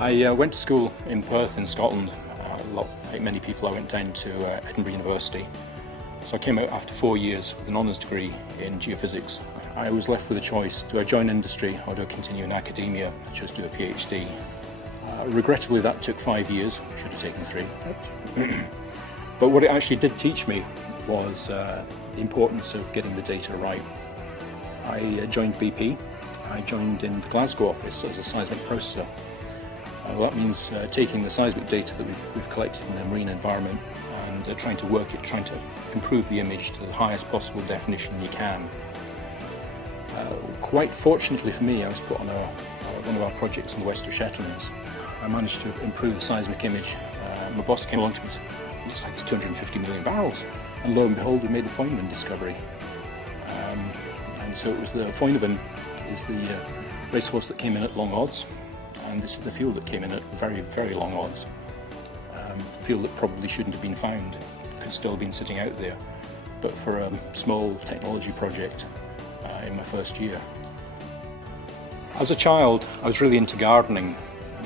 I went to school in Perth in Scotland. Like many people, I went down to Edinburgh University. So I came out after 4 years with an honours degree in geophysics. I was left with a choice: do I join industry or do I continue in academia, just do a PhD? Regrettably, that took 5 years, should have taken 3. But what it actually did teach me was the importance of getting the data right. I joined BP. I joined in the Glasgow office as a seismic processor. Well, that means taking the seismic data that we've collected in the marine environment and trying to work it, trying to improve the image to the highest possible definition you can. Quite fortunately for me, I was put on one of our projects in the Western Shetlands. I managed to improve the seismic image. My boss came along to me and said, "It looks like it's 250 million barrels." And lo and behold, we made the Foinaven discovery. And so it was the Foinaven is the racehorse that came in at long odds. And this is the field that came in at very, very long odds. A field that probably shouldn't have been found, could still have been sitting out there. But for a small technology project in my first year. As a child, I was really into gardening,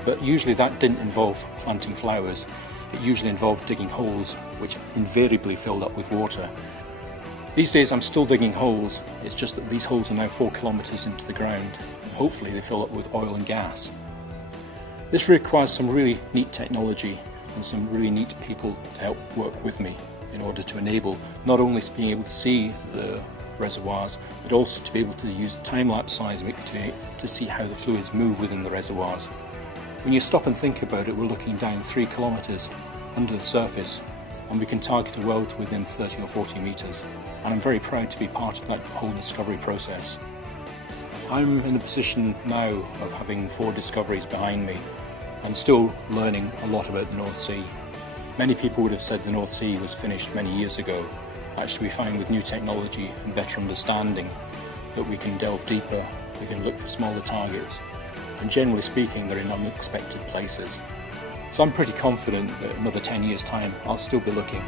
but usually that didn't involve planting flowers. It usually involved digging holes, which invariably filled up with water. These days I'm still digging holes, it's just that these holes are now 4 kilometres into the ground. Hopefully they fill up with oil and gas. This requires some really neat technology and some really neat people to help work with me in order to enable not only being able to see the reservoirs, but also to be able to use time-lapse seismic to see how the fluids move within the reservoirs. When you stop and think about it, we're looking down 3 kilometres under the surface, and we can target a well to within 30 or 40 metres. And I'm very proud to be part of that whole discovery process. I'm in a position now of having 4 discoveries behind me and still learning a lot about the North Sea. Many people would have said the North Sea was finished many years ago. Actually, we find with new technology and better understanding that we can delve deeper, we can look for smaller targets, and generally speaking, they're in unexpected places. So I'm pretty confident that in another 10 years' time, I'll still be looking.